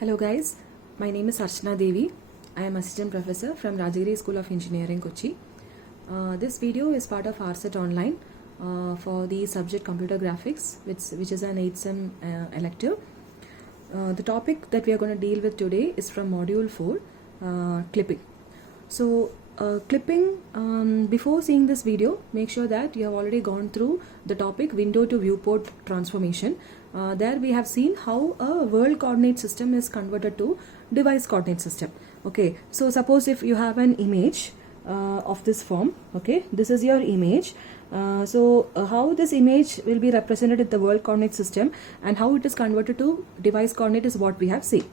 Hello guys, my name is Archana Devi. I am Assistant Professor from Rajagiri School of Engineering, Kochi. This video is part of RSET Online for the subject Computer Graphics, which is an 8th-sem elective. The topic that we are going to deal with today is from Module 4, Clipping. So, clipping, before seeing this video, make sure that you have already gone through the topic Window to Viewport Transformation. There we have seen how a world coordinate system is converted to device coordinate system. Okay, so suppose if you have an image of this form, okay, this is your image. How this image will be represented in the world coordinate system and how it is converted to device coordinate is what we have seen.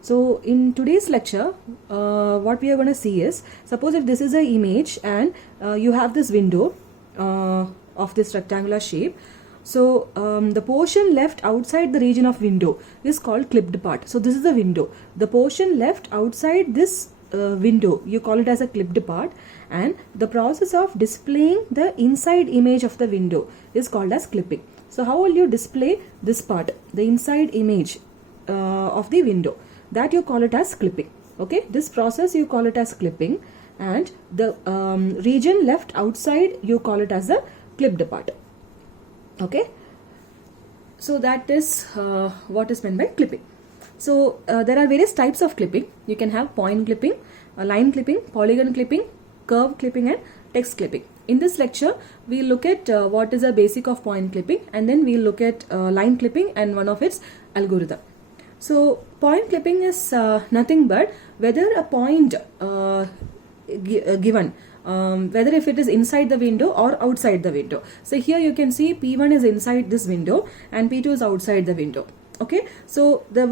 So in today's lecture, what we are going to see is, suppose if this is an image and you have this window of this rectangular shape. So the portion left outside the region of window is called clipped part. So this is the window. The portion left outside this window, you call it as a clipped part, and the process of displaying the inside image of the window is called as clipping. So how will you display this part, the inside image of the window? That you call it as clipping. Okay, this process you call it as clipping, and the region left outside you call it as a clipped part. Okay, so that is what is meant by clipping. So there are various types of clipping. You can have point clipping, line clipping, polygon clipping, curve clipping, and text clipping. In this lecture, we look at what is a basic of point clipping, and then we look at line clipping and one of its algorithm. So point clipping is nothing but whether a point given, whether if it is inside the window or outside the window. So here you can see P1 is inside this window and P2 is outside the window. Okay, so the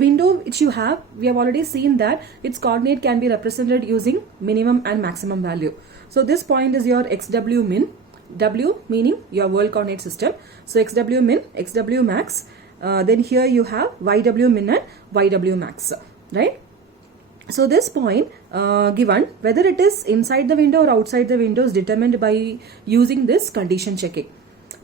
window which you have, we have already seen that its coordinate can be represented using minimum and maximum value. So this point is your XW min, W meaning your world coordinate system. So XW min, XW max. Then here you have YW min and YW max, right? So this point given, whether it is inside the window or outside the window, is determined by using this condition checking.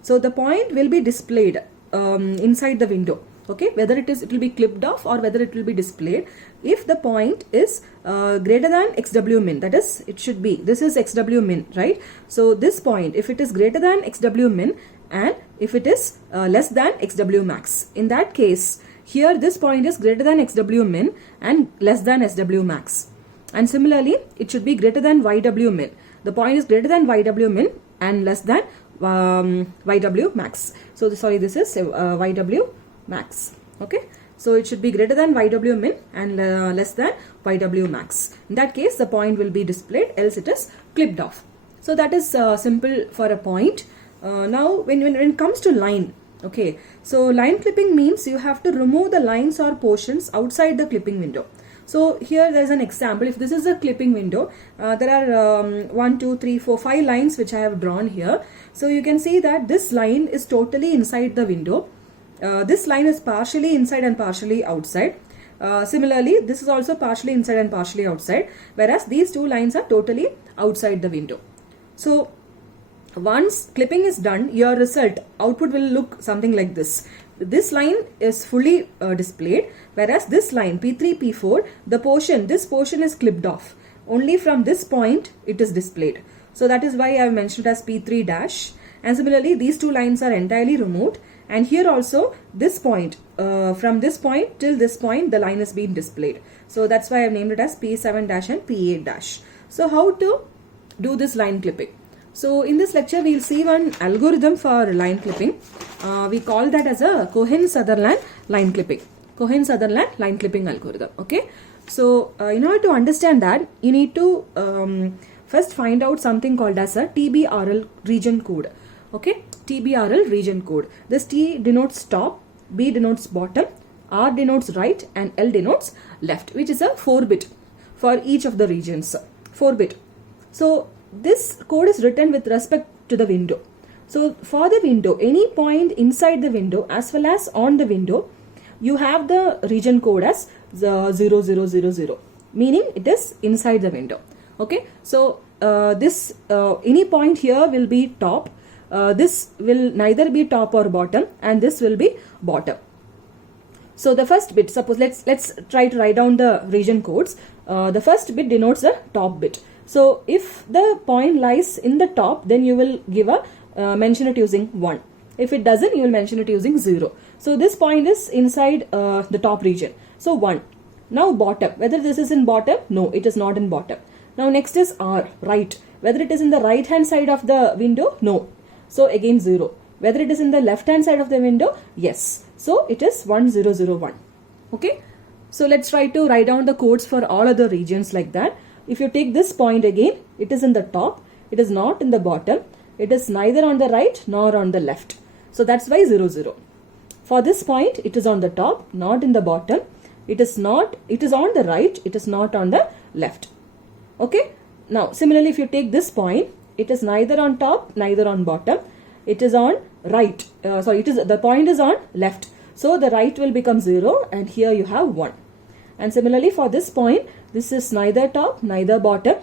So the point will be displayed inside the window. Okay, whether it will be clipped off or whether it will be displayed if the point is greater than XW min. That is, it should be, this is XW min, right? So this point, if it is greater than XW min and if it is less than XW max, in that case, here this point is greater than XW min and less than SW max. And similarly, it should be greater than YW min. The point is greater than YW min and less than YW max. So sorry, this is YW max. Okay, so it should be greater than YW min and less than YW max. In that case, the point will be displayed, else it is clipped off. So that is simple for a point. Now when it comes to line, okay, so line clipping means you have to remove the lines or portions outside the clipping window. So here there is an example. If this is a clipping window, there are 1, 2, 3, 4, 5 lines which I have drawn here. So you can see that this line is totally inside the window. This line is partially inside and partially outside. Similarly, this is also partially inside and partially outside, whereas these two lines are totally outside the window. So once clipping is done, your result output will look something like this. This line is fully displayed, whereas this line P3, P4, this portion is clipped off. Only from this point it is displayed. So that is why I have mentioned it as P3 dash. And similarly, these two lines are entirely removed. And here also, this point, from this point till this point, the line is being displayed. So that's why I have named it as P7 dash and P8 dash. So how to do this line clipping? So in this lecture, we will see one algorithm for line clipping. We call that as a Cohen-Sutherland line clipping. Cohen-Sutherland line clipping algorithm. Okay. So in order to understand that, you need to first find out something called as a TBRL region code. Okay. TBRL region code. This T denotes top, B denotes bottom, R denotes right, and L denotes left, which is a 4-bit for each of the regions. 4-bit. So this code is written with respect to the window. So for the window, any point inside the window as well as on the window, you have the region code as 0000, meaning it is inside the window. Okay, so any point here will be top. This will neither be top or bottom, and this will be bottom. So the first bit, suppose let's try to write down the region codes. The first bit denotes the top bit. So if the point lies in the top, then you will give a mention it using 1. If it doesn't, you will mention it using 0. So this point is inside the top region. So 1. Now bottom, whether this is in bottom? No, it is not in bottom. Now next is R, right. Whether it is in the right hand side of the window? No. So again 0. Whether it is in the left hand side of the window? Yes. So it is 1001. Okay. So let's try to write down the codes for all other regions like that. If you take this point again, it is in the top. It is not in the bottom. It is neither on the right nor on the left. So that's why 00. For this point, it is on the top, not in the bottom. It is on the right. It is not on the left. Okay. Now similarly, if you take this point, it is neither on top, neither on bottom. It is on right. The point is on left. So the right will become 0 and here you have 1. And similarly for this point, this is neither top, neither bottom.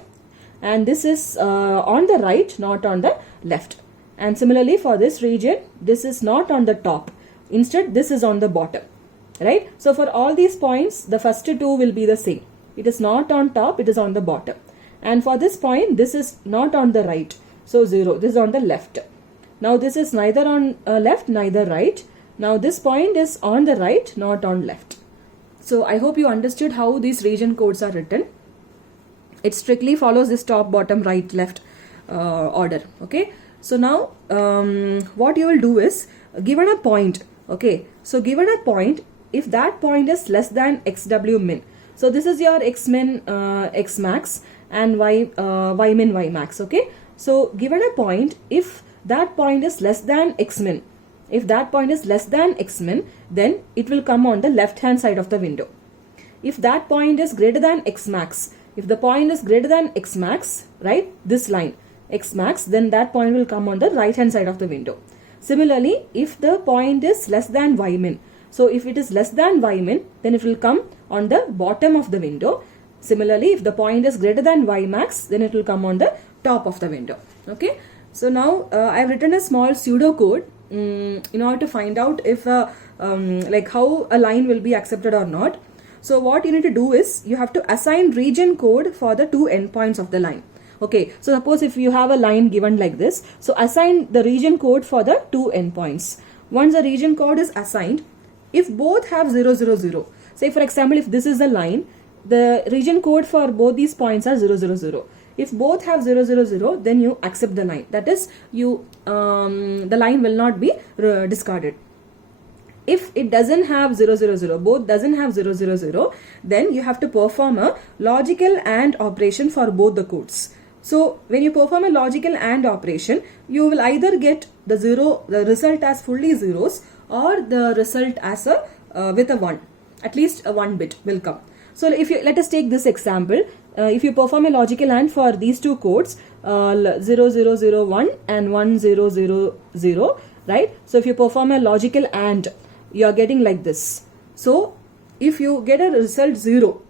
And this is on the right, not on the left. And similarly for this region, this is not on the top. Instead, this is on the bottom. Right? So for all these points, the first two will be the same. It is not on top, it is on the bottom. And for this point, this is not on the right. So 0, this is on the left. Now this is neither on left, neither right. Now this point is on the right, not on left. So I hope you understood how these region codes are written. It strictly follows this top, bottom, right, left order. Okay. So now what you will do is, given a point. Okay. So given a point, if that point is less than xw min. So this is your x min, x max and y min, y max. Okay. So given a point, if that point is less than x min. If that point is less than x min, then it will come on the left hand side of the window. If that point is greater than x max, if the point is greater than x max, right, this line, x max, then that point will come on the right hand side of the window. Similarly, if the point is less than y min, so if it is less than y min, then it will come on the bottom of the window. Similarly, if the point is greater than y max, then it will come on the top of the window. Okay. So now I have written a small pseudo code in order to find out if like how a line will be accepted or not. So what you need to do is you have to assign region code for the two endpoints of the line. Okay, so suppose if you have a line given like this, so assign the region code for the two endpoints. Once the region code is assigned, if both have 0, 0, 0, say for example, if this is the line, the region code for both these points are 0, 0, 0. If both have 0, 0, 0, then you accept the line. That is, the line will not be discarded. If it doesn't have 0, 0, 0, both doesn't have 0, 0, 0, then you have to perform a logical AND operation for both the codes. So when you perform a logical AND operation, you will either get the result as fully zeros, or the result as a with a 1. At least a 1 bit will come. So if you let us take this example. If you perform a logical AND for these two codes, 0001 and 1000, right? So if you perform a logical AND, you are getting like this. So if you get a result 0,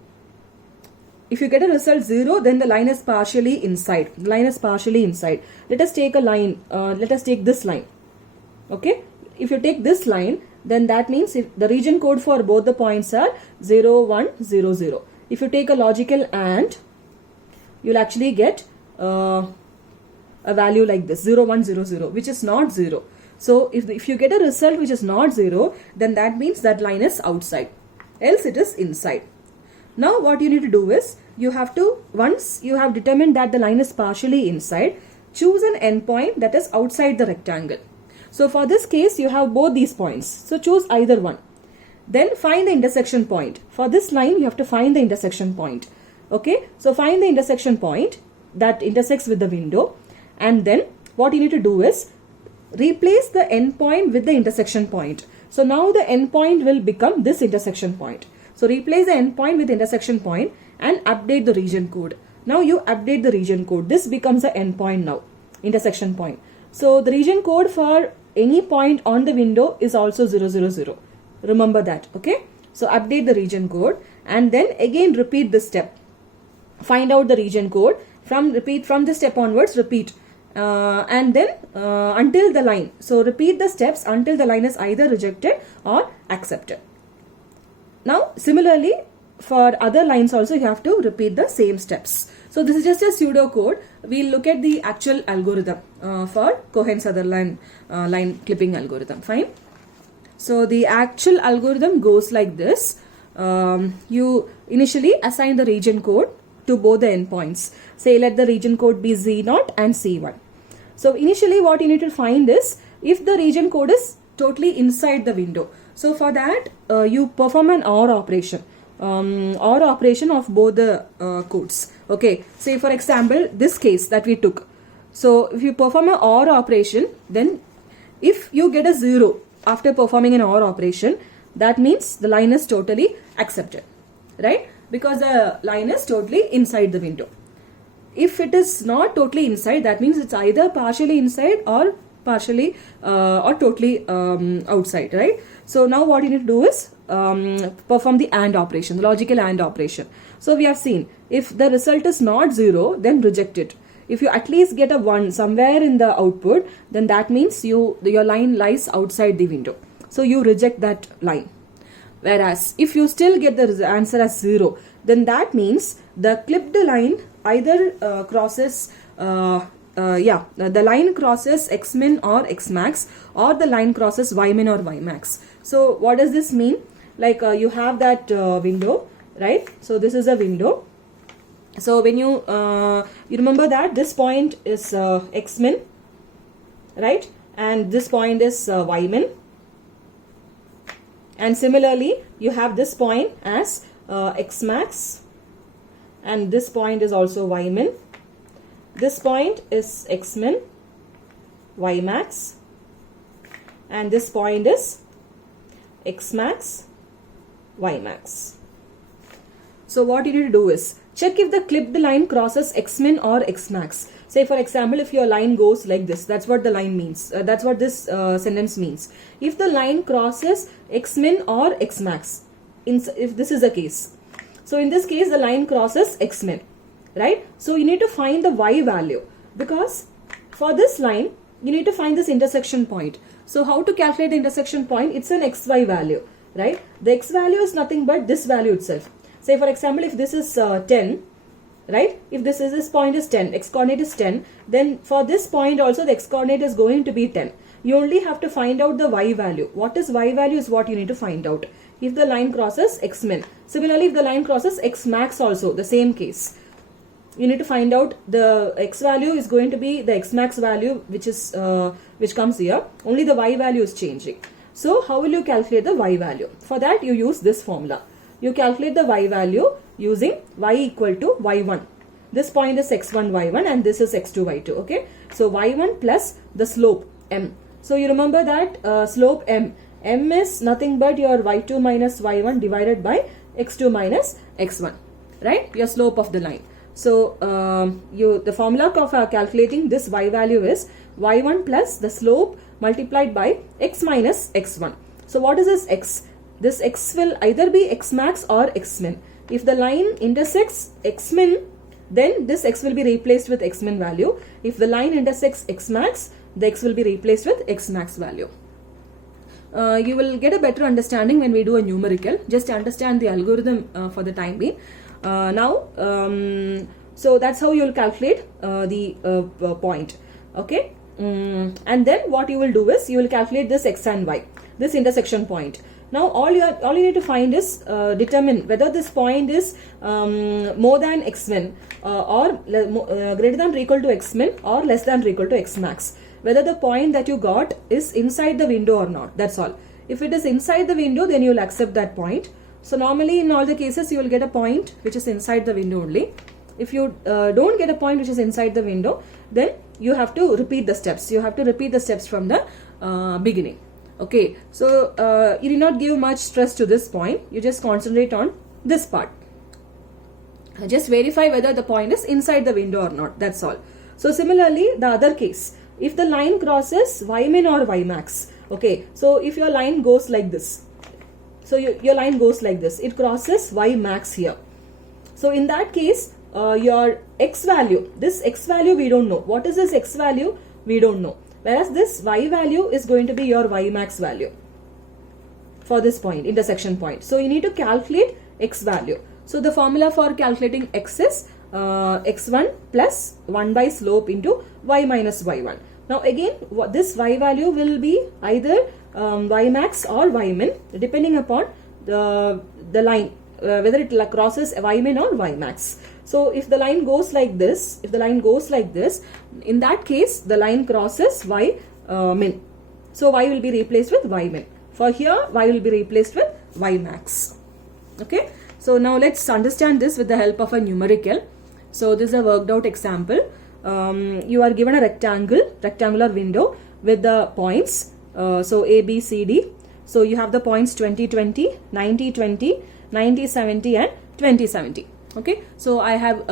then the line is partially inside. The line is partially inside. Let us take a line. Let us take this line. Okay. If you take this line, then that means if the region code for both the points are 0, 1, 0, 0. If you take a logical AND, you'll actually get a value like this, 0, 1, 0, 0, which is not 0. So if you get a result which is not 0, then that means that line is outside, else it is inside. Now what you need to do is, you have to, once you have determined that the line is partially inside, choose an endpoint that is outside the rectangle. So for this case, you have both these points. So choose either one. Then find the intersection point. For this line, you have to find the intersection point. Okay. So find the intersection point that intersects with the window. And then what you need to do is replace the endpoint with the intersection point. So now the endpoint will become this intersection point. So replace the endpoint with intersection point and update the region code. Now you update the region code. This becomes the endpoint now, intersection point. So the region code for any point on the window is also 000. Remember that. Okay. So update the region code and then again repeat this step. Find out the region code. From this step onwards, repeat. And then until the line. So repeat the steps until the line is either rejected or accepted. Now similarly for other lines also you have to repeat the same steps. So this is just a pseudo code. We'll look at the actual algorithm for Cohen-Sutherland line clipping algorithm. Fine. So the actual algorithm goes like this. You initially assign the region code to both the endpoints. Say let the region code be Z0 and C1. So initially what you need to find is if the region code is totally inside the window. So for that you perform an OR operation. OR operation of both the codes. Okay, say for example this case that we took. So if you perform an OR operation, then if you get a 0 after performing an OR operation, that means the line is totally accepted, right? Because the line is totally inside the window. If it is not totally inside, that means it's either partially inside or partially or totally outside, right? So now what you need to do is perform the AND operation, the logical AND operation. So we have seen if the result is not 0, then reject it. If you at least get a 1 somewhere in the output, then that means your line lies outside the window. So you reject that line. Whereas if you still get the answer as 0, then that means the clipped line either crosses the line crosses Xmin or Xmax, or the line crosses Ymin or Ymax. So what does this mean? Like you have that window, right? So this is a window. So when you remember that this point is Xmin, right? And this point is Ymin. And similarly you have this point as Xmax, and this point is also Ymin. This point is Xmin, Ymax, and this point is Xmax, Ymax. So what you need to do is check if the clipped line crosses Xmin or Xmax. Say for example, if your line goes like this, that's what the line means. That's what this sentence means. If the line crosses Xmin or Xmax, if this is the case. So in this case, the line crosses Xmin, right? So you need to find the Y value, because for this line, you need to find this intersection point. So how to calculate the intersection point? It's an XY value, right? The X value is nothing but this value itself. Say for example, if this is 10, right? If this point is 10, X coordinate is 10, then for this point also the X coordinate is going to be 10. You only have to find out the Y value. What is Y value is what you need to find out. If the line crosses Xmin. Similarly, if the line crosses Xmax also, the same case. You need to find out the X value is going to be the Xmax value, which is which comes here. Only the Y value is changing. So how will you calculate the Y value? For that you use this formula. You calculate the Y value using Y equal to Y1. This point is X1 Y1 and this is X2 Y2. Okay. So Y1 plus the slope M. So you remember that slope M. M is nothing but your Y2 minus Y1 divided by X2 minus X1. Right? Your slope of the line. So the formula of calculating this Y value is Y1 plus the slope multiplied by X minus X1. So what is this X? This X will either be Xmax or Xmin. If the line intersects Xmin, then this X will be replaced with Xmin value. If the line intersects Xmax, the X will be replaced with Xmax value. You will get a better understanding when we do a numerical. Just understand the algorithm for the time being. So that's how you will calculate the point. Okay. And then what you will do is you will calculate this X and Y, this intersection point. Now all you need to find is determine whether this point is more than Xmin or greater than or equal to Xmin or less than or equal to Xmax. Whether the point that you got is inside the window or not. That's all. If it is inside the window, then you will accept that point. So normally in all the cases you will get a point which is inside the window only. If you don't get a point which is inside the window, then you have to repeat the steps. You have to repeat the steps from the beginning. Okay, so you do not give much stress to this point. You just concentrate on this part. Just verify whether the point is inside the window or not. That's all. So similarly, the other case, if the line crosses Ymin or Ymax. Okay, so if your line goes like this. So your line goes like this. It crosses Ymax here. So in that case, your X value, this X value we don't know. What is this X value? We don't know. Whereas this Y value is going to be your Ymax value. for this point, intersection point. So you need to calculate x value. So the formula for calculating x is x1 plus 1 by slope into y minus y1. Now again, this y value will be either y max or y min, depending upon the line, whether it crosses y min or y max. So if the line goes like this, in that case the line crosses y min. So y will be replaced with y min. For here, y will be replaced with y max. Okay. So now let's understand this with the help of a numerical. So this is a worked out example. You are given a rectangular window with the points. So A, B, C, D. So you have the points 20, 20, 90, 20, 90, 70 and 20, 70. Okay. So I have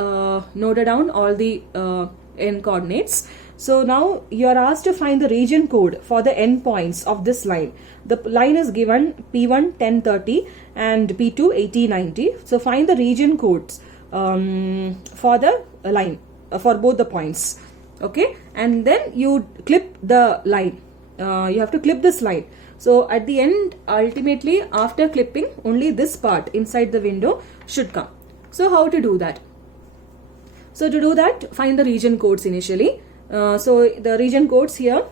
noted down all the end coordinates. So now you are asked to find the region code for the end points of this line. The line is given P1 10, 30 and P2 80, 90. So find the region codes for the line for both the points. Okay, and then you clip the line. You have to clip this line. So at the end, ultimately after clipping, only this part inside the window should come. So how to do that? So to do that, find the region codes initially. So the region codes here,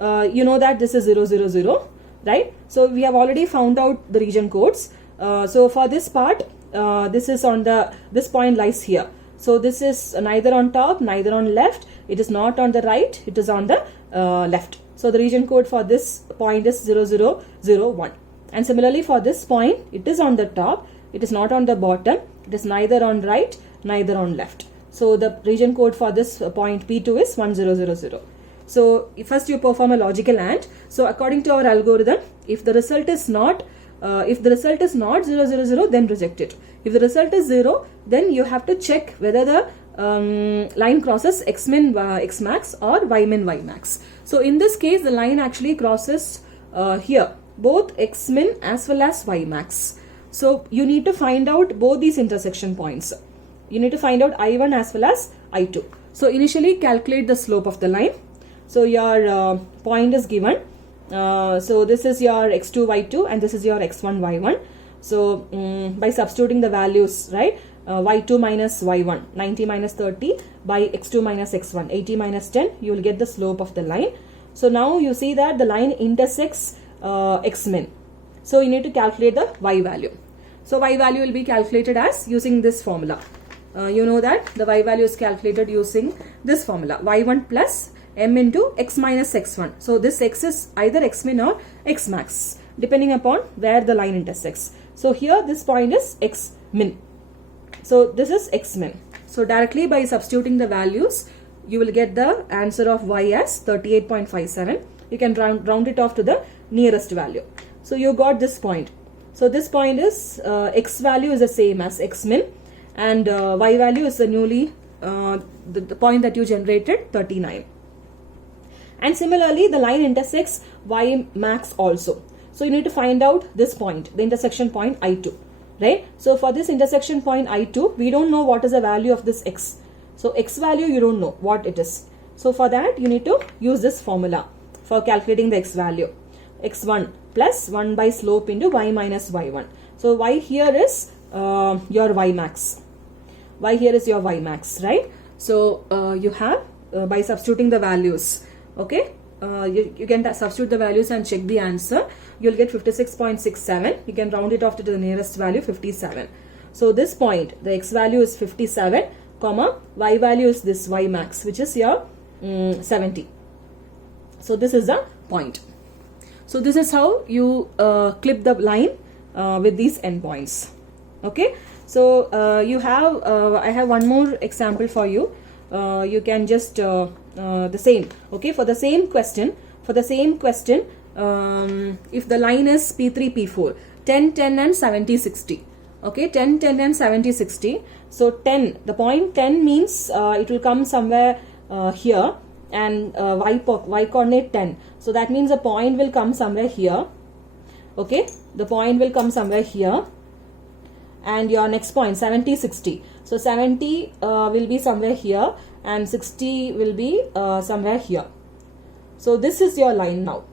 you know that this is 0, 0, 0, right? So we have already found out the region codes. So for this part, this point lies here. So this is neither on top, neither on left. It is not on the right, it is on the left. So the region code for this point is 0, 0, 0, 1. And similarly for this point, it is on the top, it is not on the bottom, it is neither on right, neither on left. So the region code for this point P2 is 1000. So first you perform a logical AND. So according to our algorithm, if the result is not 000, then reject it. If the result is 0, then you have to check whether the line crosses x min x max or y min y max. So in this case, the line actually crosses here both x min as well as y max. So you need to find out both these intersection points. You need to find out I1 as well as I2. So initially calculate the slope of the line. So your point is given. So this is your x2 y2 and this is your x1 y1. So by substituting the values, right, y2 minus y1, 90 minus 30, by x2 minus x1, 80 minus 10, you will get the slope of the line. So now you see that the line intersects x min. So you need to calculate the y value. So y value will be calculated as using this formula. You know that the y value is calculated using this formula, y1 plus m into x minus x1. So this x is either x min or x max, depending upon where the line intersects. So here this point is x min. So this is x min. So directly by substituting the values, you will get the answer of y as 38.57. You can round it off to the nearest value. So you got this point. So this point is x value is the same as x min, and y value is the newly the point that you generated, 39. And similarly, the line intersects y max also. So you need to find out this point, the intersection point I2, right? So for this intersection point I2, we don't know what is the value of this x. So x value, you don't know what it is. So for that, you need to use this formula for calculating the x value. x1 plus 1 by slope into y minus y1. So y here is your y max. Y here is your y max, right? So you have by substituting the values, okay, you can substitute the values and check the answer. You'll get 56.67. You can round it off to the nearest value, 57. So this point, the x value is 57, comma, y value is this y max, which is your 70. So this is the point. So this is how you clip the line with these endpoints. Okay. So you have, I have one more example for you. You can just the same. Okay. For the same question, if the line is P3, P4, 10, 10 and 70, 60. Okay. 10, 10 and 70, 60. So 10, the point 10 means it will come somewhere here, and y coordinate 10. So that means a point will come somewhere here. Okay. The point will come somewhere here. And your next point 70, 60. So 70 will be somewhere here and 60 will be somewhere here. So this is your line now.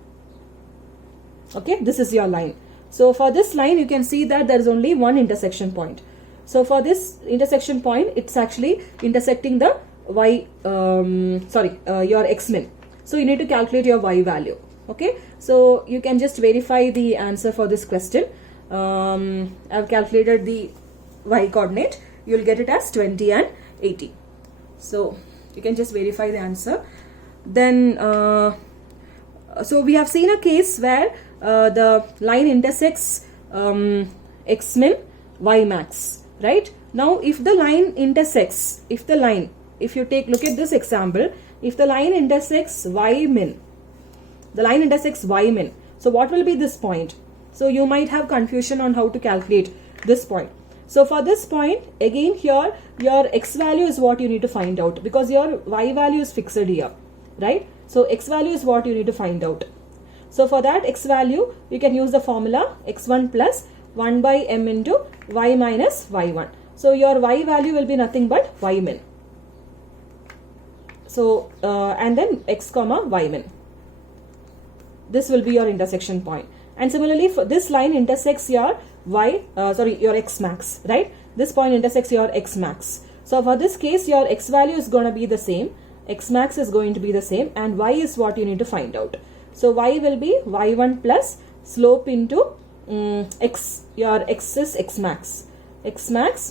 Okay, this is your line. So for this line, you can see that there is only one intersection point. So for this intersection point, it's actually intersecting the y, your x min. So you need to calculate your y value. Okay, so you can just verify the answer for this question. I've calculated the y coordinate. You'll get it as 20 and 80. So you can just verify the answer. Then so we have seen a case where the line intersects x min, y max, right? Now if the line intersects, if you look at this example, if the line intersects y min, so what will be this point? So you might have confusion on how to calculate this point. So for this point, again here, your x value is what you need to find out, because your y value is fixed here, right? So x value is what you need to find out. So for that x value, you can use the formula x1 plus 1 by m into y minus y1. So your y value will be nothing but y min. So and then x comma y min. This will be your intersection point. And similarly, for this line intersects your your x max, right? This point intersects your x max. So for this case, your x value is going to be the same, x max is going to be the same, and y is what you need to find out. So y will be y1 plus slope into x, your x is x max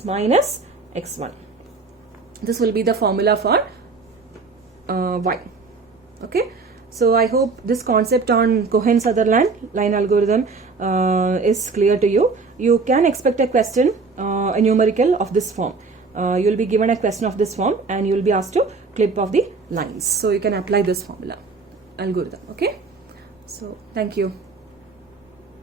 minus x1. This will be the formula for y. Okay. So I hope this concept on Cohen-Sutherland line algorithm is clear to you. You can expect a question, a numerical of this form. You will be given a question of this form and you will be asked to clip of the lines. So you can apply this formula algorithm. Okay. So thank you.